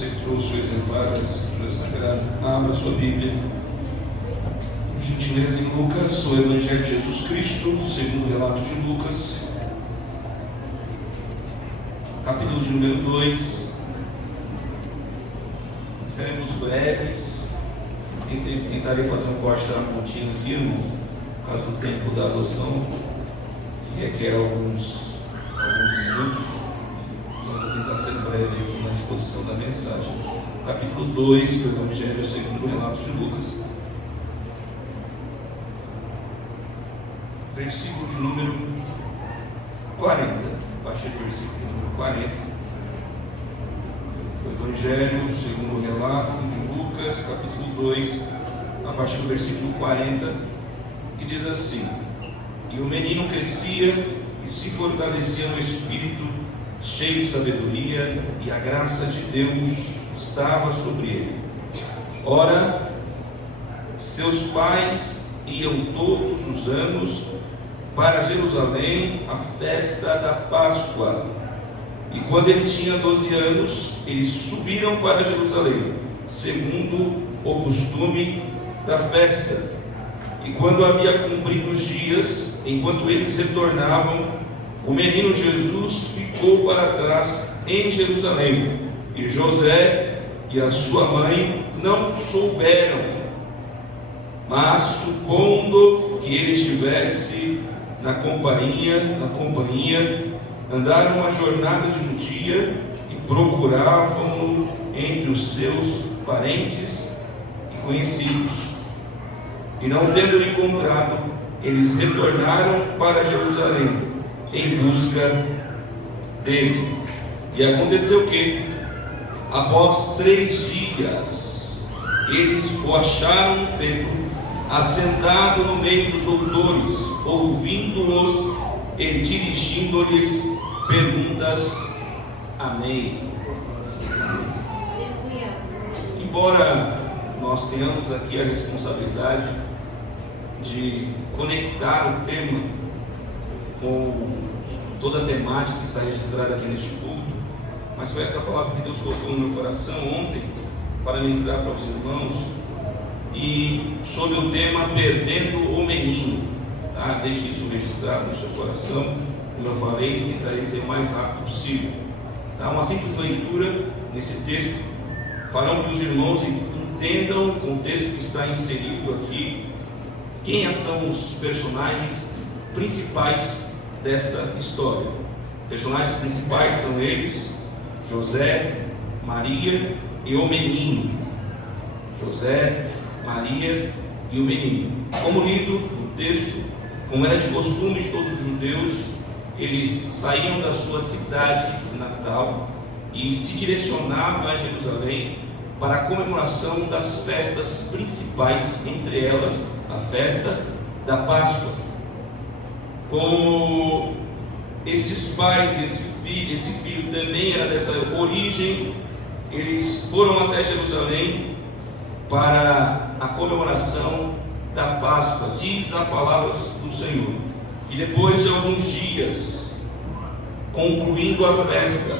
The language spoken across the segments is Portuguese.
Você que trouxe o exemplar da Escritura Sagrada, abra sua Bíblia, por gentileza, em Lucas, o Evangelho de Jesus Cristo, segundo o relato de Lucas, capítulo de número 2. Seremos breves. Tentarei fazer um corte da pontinha aqui, irmão, por causa do tempo da adoção, que requer alguns minutos. Então, vou tentar ser breve aqui na exposição da mensagem. Capítulo 2 do Evangelho segundo o relato de Lucas, versículo de número 40, a partir do versículo de número 40. O Evangelho segundo o relato de Lucas, capítulo 2, a partir do versículo 40, que diz assim: E o menino crescia e se fortalecia no Espírito, cheio de sabedoria, e a graça de Deus estava sobre ele. Ora, seus pais iam todos os anos para Jerusalém à festa da Páscoa. E quando ele tinha 12 anos, eles subiram para Jerusalém, segundo o costume da festa. E quando havia cumprido os dias, enquanto eles retornavam, o menino Jesus ficou para trás em Jerusalém, e José e a sua mãe não souberam. Mas supondo que ele estivesse na companhia, andaram uma jornada de um dia e procuravam-no entre os seus parentes e conhecidos. E não tendo encontrado, eles retornaram para Jerusalém em busca dele. E aconteceu que, após 3 dias, eles o acharam no templo, assentado no meio dos doutores, ouvindo-os e dirigindo-lhes perguntas. Amém. Embora nós tenhamos aqui a responsabilidade de conectar o tema com toda a temática que está registrada aqui neste culto, mas foi essa palavra que Deus colocou no meu coração ontem para ministrar para os irmãos, e sobre o tema Perdendo o Menino. Tá? Deixe isso registrado no seu coração. Como eu falei, tentarei ser o mais rápido possível. Tá? Uma simples leitura nesse texto fará que os irmãos entendam o contexto que está inserido aqui, quem são os personagens principais desta história. Personagens principais são eles: José, Maria e o menino. José, Maria e o menino. Como lido no texto, como era de costume de todos os judeus, eles saíam da sua cidade natal e se direcionavam a Jerusalém para a comemoração das festas principais, entre elas a festa da Páscoa. Como esses pais e esse filho também era dessa origem, eles foram até Jerusalém para a comemoração da Páscoa, diz a palavra do Senhor. E depois de alguns dias, concluindo a festa,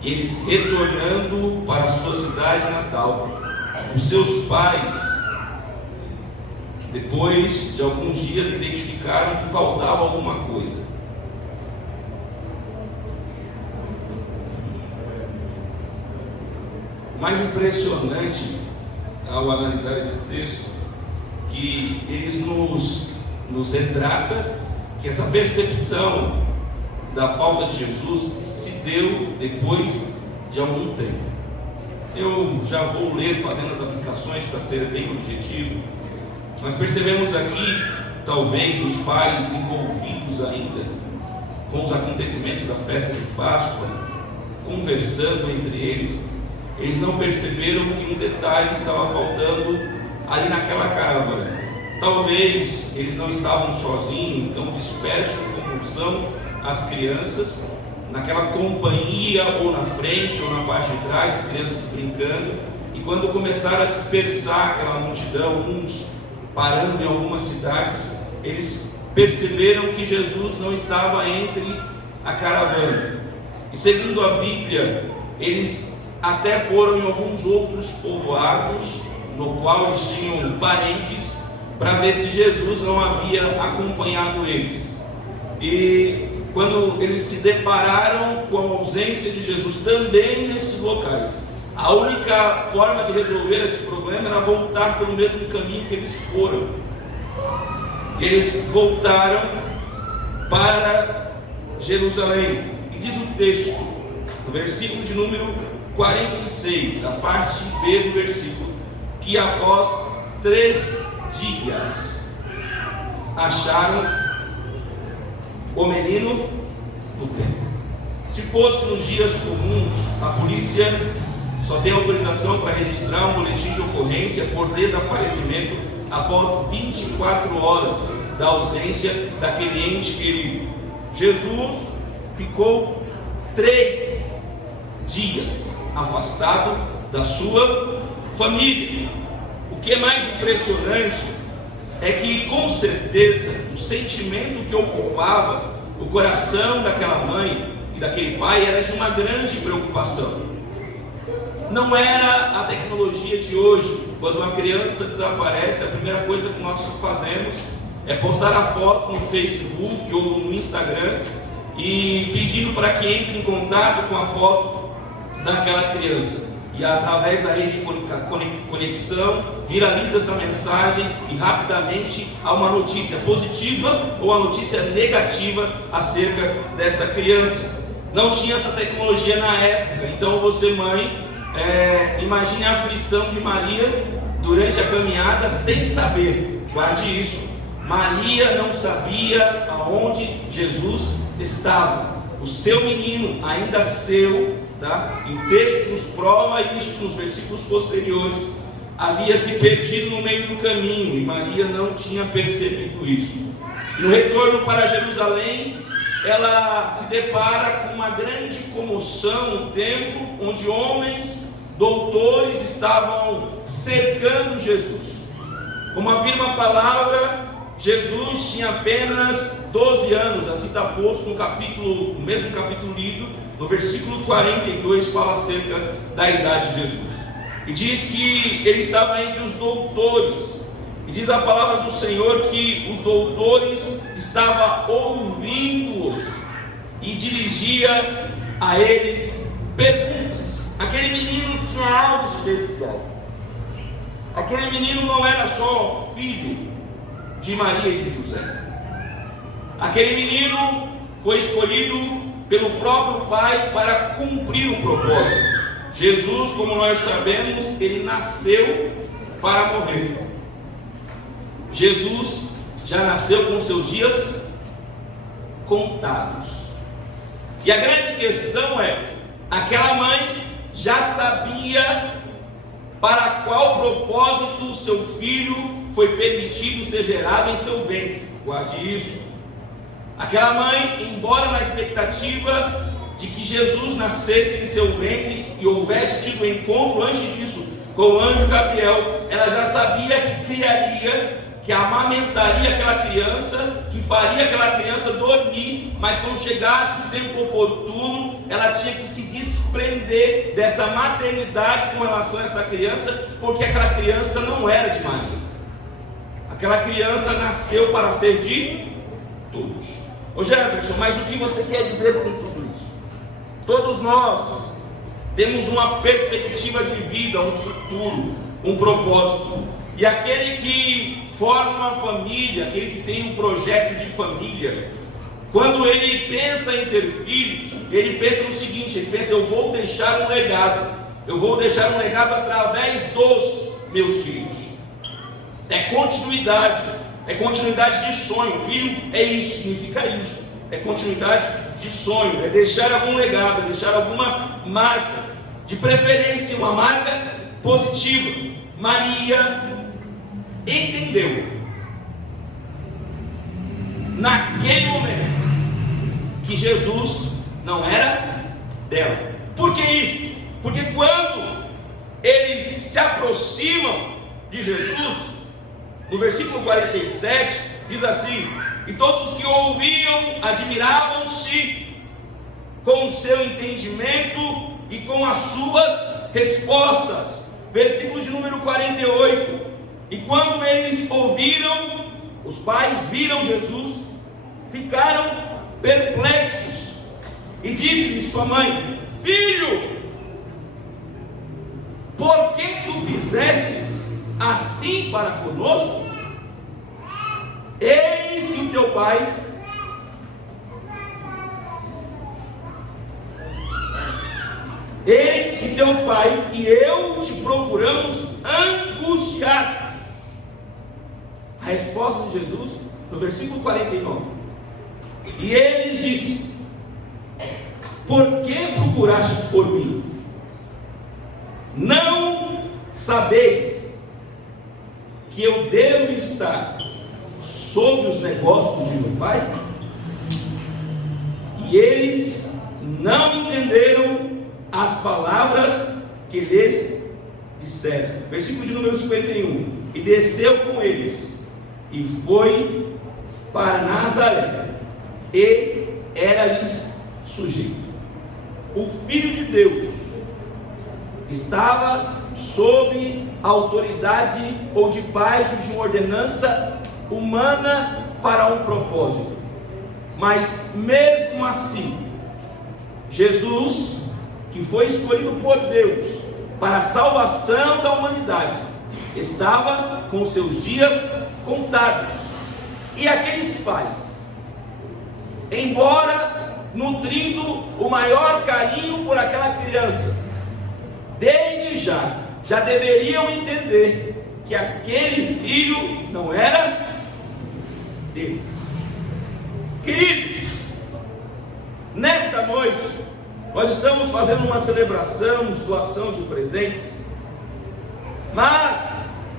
eles retornando para a sua cidade natal, os seus pais, depois de alguns dias, identificaram que faltava alguma coisa. O mais impressionante ao analisar esse texto, que eles nos retrata que essa percepção da falta de Jesus se deu depois de algum tempo. Eu já vou ler fazendo as aplicações para ser bem objetivo. Nós percebemos aqui, talvez, os pais envolvidos ainda com os acontecimentos da festa de Páscoa, conversando entre eles. Eles não perceberam que um detalhe estava faltando ali naquela caravana. Talvez eles não estavam sozinhos, tão dispersos como são as crianças, naquela companhia, ou na frente ou na parte de trás, as crianças brincando. E quando começaram a dispersar aquela multidão, uns parando em algumas cidades, eles perceberam que Jesus não estava entre a caravana. E segundo a Bíblia, eles até foram em alguns outros povoados, no qual eles tinham parentes, para ver se Jesus não havia acompanhado eles. E quando eles se depararam com a ausência de Jesus também nesses locais, a única forma de resolver esse problema era voltar pelo mesmo caminho que eles foram. Eles voltaram para Jerusalém. E diz o texto, no versículo de número 46, a parte B do versículo, que após 3 dias acharam o menino no templo. Se fosse nos dias comuns, a polícia só tem autorização para registrar um boletim de ocorrência por desaparecimento após 24 horas da ausência daquele ente querido. Jesus ficou 3 dias afastado da sua família. O que é mais impressionante é que, com certeza, o sentimento que ocupava o coração daquela mãe e daquele pai era de uma grande preocupação. Não era a tecnologia de hoje. Quando uma criança desaparece, a primeira coisa que nós fazemos é postar a foto no Facebook ou no Instagram e pedindo para que entre em contato com a foto daquela criança. E através da rede de conexão, viraliza essa mensagem e rapidamente há uma notícia positiva ou uma notícia negativa acerca dessa criança. Não tinha essa tecnologia na época, então você, mãe, imagine a aflição de Maria durante a caminhada sem saber. Guarde isso. Maria não sabia aonde Jesus estava. O seu menino, ainda seu, tá? E o texto nos prova isso nos versículos posteriores, havia se perdido no meio do caminho e Maria não tinha percebido isso. No retorno para Jerusalém, ela se depara com uma grande comoção no templo, onde homens doutores estavam cercando Jesus. Como afirma a palavra, Jesus tinha apenas 12 anos, assim está posto no mesmo capítulo lido, no versículo 42, fala acerca da idade de Jesus. E diz que ele estava entre os doutores. E diz a palavra do Senhor que os doutores estavam ouvindo-os e dirigia a eles perguntas. Aquele menino tinha algo especial. Aquele menino não era só filho de Maria e de José. Aquele menino foi escolhido pelo próprio Pai para cumprir o propósito. Jesus, como nós sabemos, ele nasceu para morrer. Jesus já nasceu com seus dias contados. E a grande questão é, aquela mãe já sabia para qual propósito seu filho foi permitido ser gerado em seu ventre. Guarde isso. Aquela mãe, embora na expectativa de que Jesus nascesse em seu ventre e houvesse tido um encontro antes disso com o anjo Gabriel, ela já sabia que criaria, que amamentaria aquela criança, que faria aquela criança dormir, mas quando chegasse o tempo oportuno, ela tinha que se desprender dessa maternidade com relação a essa criança, porque aquela criança não era de Maria. Aquela criança nasceu para ser de todos. Ô Jefferson, mas o que você quer dizer com tudo isso? Todos nós temos uma perspectiva de vida, um futuro, um propósito. E aquele que forma uma família, aquele que tem um projeto de família, quando ele pensa em ter filhos, ele pensa no seguinte, ele pensa, eu vou deixar um legado. Eu vou deixar um legado através dos meus filhos. É continuidade de sonho. Filho é isso, significa isso. É continuidade de sonho, é deixar algum legado, é deixar alguma marca, de preferência uma marca positiva. Maria entendeu, naquele momento, que Jesus não era dela. Por que isso? Porque quando eles se aproximam de Jesus, no versículo 47, diz assim: e todos os que ouviam admiravam-se com o seu entendimento e com as suas respostas. Versículo de número 48. E quando eles ouviram, os pais viram Jesus, ficaram perplexos. E disse-lhe sua mãe: Filho, por que tu fizestes assim para conosco? Eis que o teu pai e eu te procuramos angustiados. A resposta de Jesus, no versículo 49. E ele disse: Por que procurastes por mim? Não sabeis que eu devo estar sobre os negócios de meu pai? E eles não entenderam as palavras que lhes disseram. Versículo de número 51. E desceu com eles e foi para Nazaré, e era-lhes sujeito. O Filho de Deus estava sob a autoridade ou debaixo de uma ordenança humana para um propósito, mas mesmo assim, Jesus, que foi escolhido por Deus para a salvação da humanidade, estava com seus dias contados. E aqueles pais, embora nutrindo o maior carinho por aquela criança, desde já deveriam entender que aquele filho não era deles. Queridos, nesta noite nós estamos fazendo uma celebração de doação de presentes, mas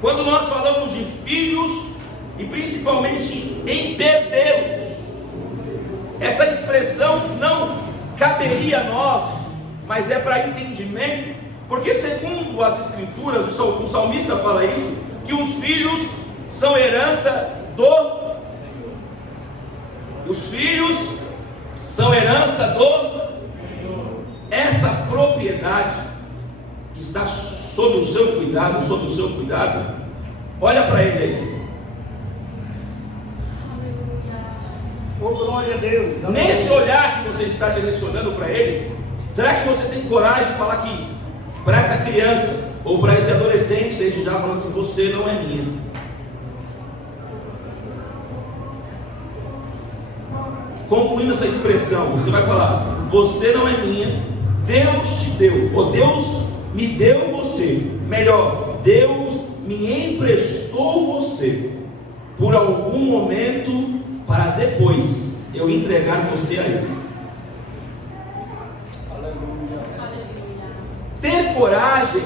quando nós falamos de filhos e principalmente em perdê-los, essa expressão não caberia a nós, mas é para entendimento, porque segundo as escrituras, o salmista fala isso, que os filhos são herança do essa propriedade que está sob o seu cuidado, olha para ele aí. Oh, glória a Deus. Nesse olhar que você está direcionando para ele, será que você tem coragem de falar que para essa criança ou para esse adolescente, desde já falando assim: você não é minha? Concluindo essa expressão, você vai falar: você não é minha, Deus te deu, ou Deus me deu você, melhor, Deus me emprestou você por algum momento, para depois eu entregar você a Ele. Ter coragem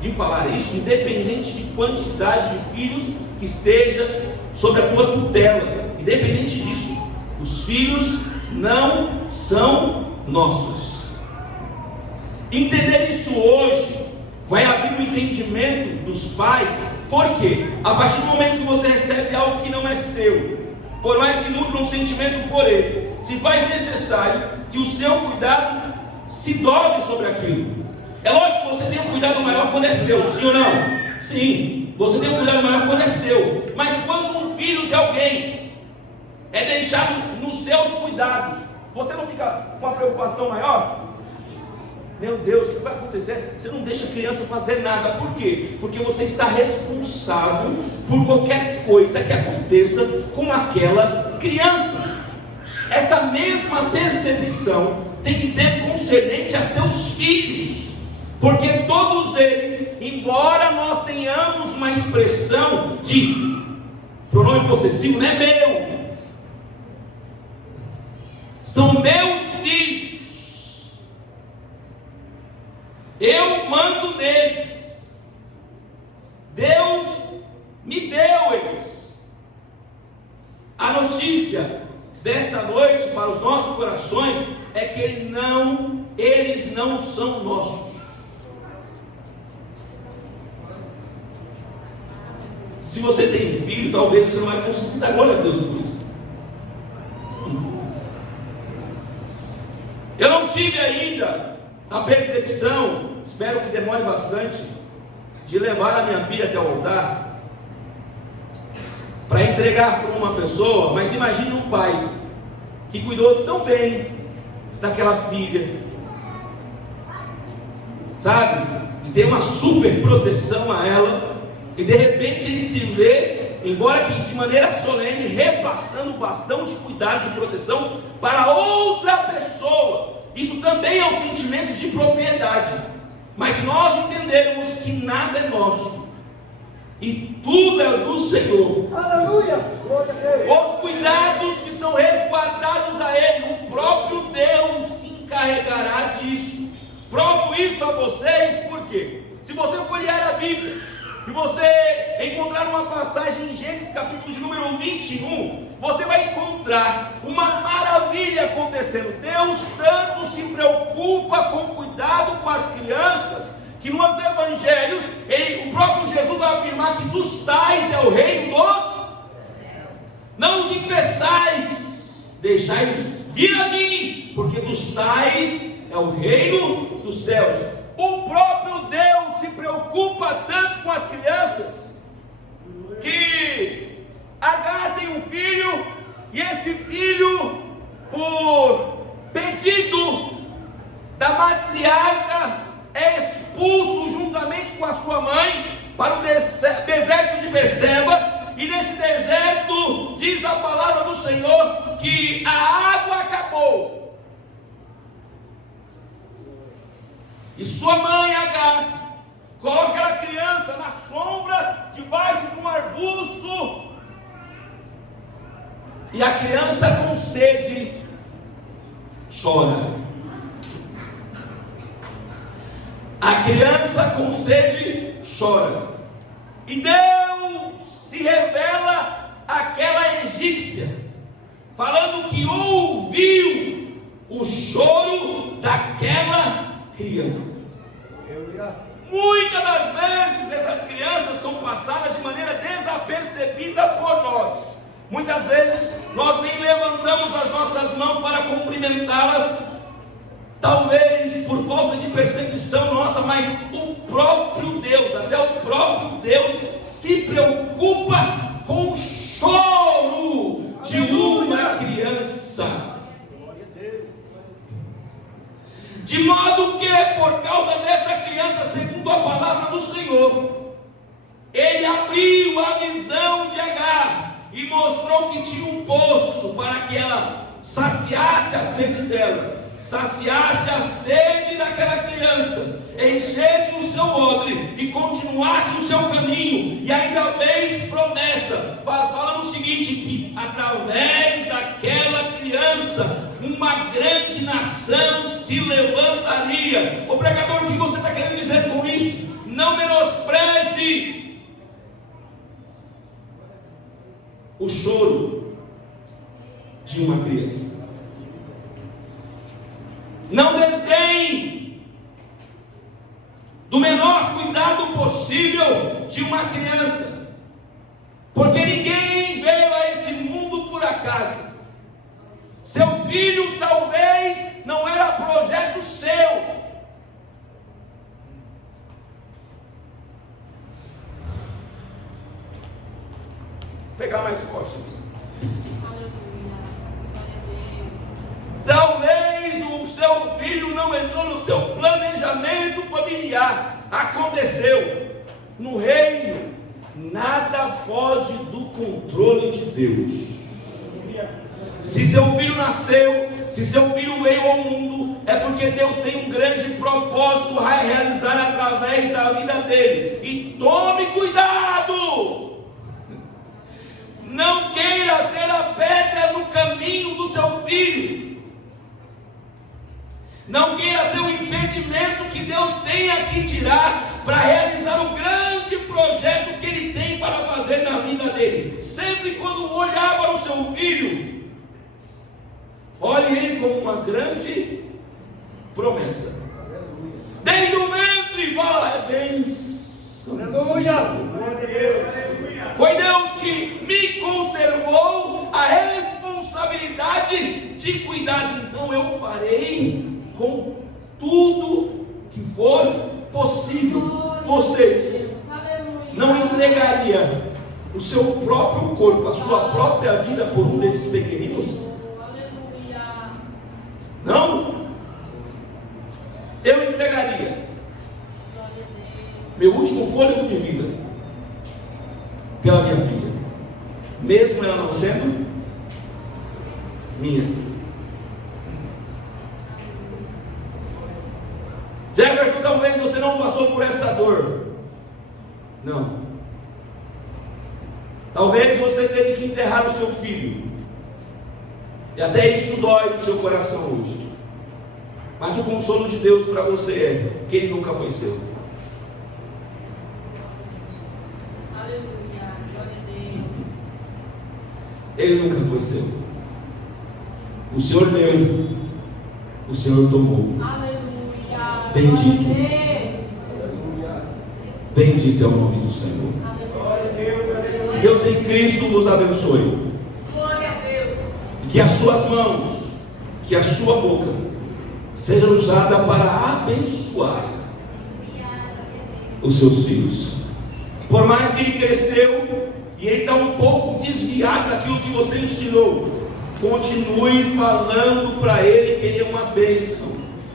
de falar isso, independente de quantidade de filhos que esteja sob a tua tutela, independente disso, os filhos não são nossos. Entender isso hoje vai abrir o entendimento dos pais. Por quê? A partir do momento que você recebe algo que não é seu, por mais que nutra um sentimento por ele, se faz necessário que o seu cuidado se dobre sobre aquilo. É lógico que você tem um cuidado maior quando é seu, sim ou não? Sim, você tem um cuidado maior quando é seu. Mas quando um filho de alguém é deixado nos seus cuidados, você não fica com uma preocupação maior? Meu Deus, o que vai acontecer? Você não deixa a criança fazer nada. Por quê? Porque você está responsável por qualquer coisa que aconteça com aquela criança. Essa mesma percepção tem que ter concernente a seus filhos, porque todos eles, embora nós tenhamos uma expressão de pronome possessivo, não é meu, são meus filhos. Eu mando neles. Deus me deu eles. A notícia desta noite para os nossos corações é que eles não são nossos. Se você tem filho, talvez você não vai conseguir dar glória a Deus por isso. Eu não tive ainda a percepção espero que demore bastante, de levar a minha filha até o altar, para entregar para uma pessoa. Mas imagine um pai que cuidou tão bem daquela filha, sabe? E tem uma super proteção a ela, e de repente ele se vê, embora que de maneira solene, repassando o bastão de cuidado, de proteção para outra pessoa. Isso também é um sentimento de propriedade. Mas se nós entendermos que nada é nosso e tudo é do Senhor, Aleluia! Glória a Deus! os cuidados que são resguardados a Ele, o próprio Deus se encarregará disso. Provo isso a vocês porque, se você for olhar a Bíblia e você encontrar uma passagem em Gênesis capítulo de número 21, você vai encontrar uma maravilha acontecendo. Deus tanto se preocupa com o cuidado com as crianças, que nos evangelhos, o próprio Jesus vai afirmar que dos tais é o reino dos céus. Não os impeçais, deixai-os vir a mim, porque dos tais é o reino dos céus. O próprio Deus se preocupa tanto com as crianças, que Agar tem um filho, e esse filho, por pedido da matriarca, é expulso juntamente com a sua mãe para o deserto de Beceba. E nesse deserto diz a palavra do Senhor que a água acabou, e sua mãe Agar coloca aquela criança na sombra, debaixo de um arbusto, e a criança com sede chora. A criança com sede chora. E Deus se revela àquela egípcia, falando que ouviu o choro daquela criança. Muitas das vezes essas crianças são passadas de maneira desapercebida por nós. Muitas vezes nós nem levantamos as nossas mãos para cumprimentá-las, talvez por falta de percepção nossa, mas o próprio Deus, até o próprio Deus se preocupa com o choro de uma criança. De modo que, por causa desta criança, segundo a palavra do Senhor, ele abriu a visão de Agar e mostrou que tinha um poço para que ela saciasse a sede dela, saciasse a sede daquela criança, enchesse o seu odre e continuasse o seu caminho. E ainda fez promessa, falando o seguinte, que através daquela criança uma grande nação se levantaria. O pregador, o que você está querendo dizer com isso? Não menospreze o choro de uma criança. Não desdenhe do menor cuidado possível de uma criança, porque ninguém veio a esse mundo por acaso. Seu filho talvez não era projeto seu. Vou pegar mais forte aqui. Talvez o seu filho não entrou no seu planejamento familiar. Aconteceu. No reino, nada foge do controle de Deus. Se seu filho nasceu, se seu filho veio ao mundo, é porque Deus tem um grande propósito a realizar através da vida dele. E tome cuidado! Não queira ser a pedra no caminho do seu filho. Não queira ser o impedimento que Deus tenha que tirar para realizar o grande projeto que Ele tem para fazer na vida dele. Sempre quando olhar para o seu filho, olhe ele como uma grande promessa. Desde o ventre, fala, é bênção. Aleluia! Foi Deus que me conservou a responsabilidade de cuidar. Então eu farei com tudo que for vocês não entregaria o seu próprio corpo, a sua própria vida por um desses pequeninos? Não? Eu entregaria meu último fôlego de vida pela minha filha, mesmo ela não sendo minha. Jefferson, talvez você não passou por essa dor. Não. Talvez você teve que enterrar o seu filho, e até isso dói no seu coração hoje. Mas o consolo de Deus para você é que ele nunca foi seu. Aleluia, glória a Deus. Ele nunca foi seu. O Senhor deu, o Senhor tomou. Aleluia, Bendito. glória a Deus. Bendito é o nome do Senhor. Aleluia. Deus em Cristo nos abençoe. Glória a Deus. E que as suas mãos, que a sua boca seja usada para abençoar os seus filhos. Por mais que ele cresceu e ele está um pouco desviado daquilo que você ensinou, continue falando para ele que ele é uma bênção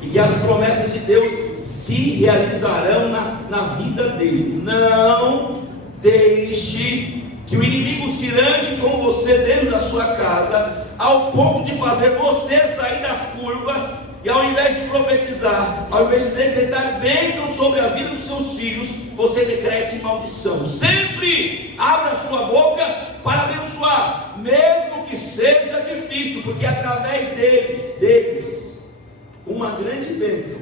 e que as promessas de Deus se realizarão na vida dele. Não deixe que o inimigo se ande com você dentro da sua casa, ao ponto de fazer você sair da curva, e ao invés de profetizar, ao invés de decretar bênção sobre a vida dos seus filhos, você decrete maldição. Sempre abra a sua boca para abençoar, mesmo que seja difícil, porque através deles, uma grande bênção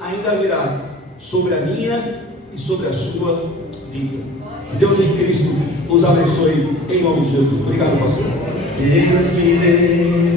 ainda virá sobre a minha e sobre a sua vida. Que Deus em Cristo os abençoe, em nome de Jesus. Obrigado, pastor. Deus me deu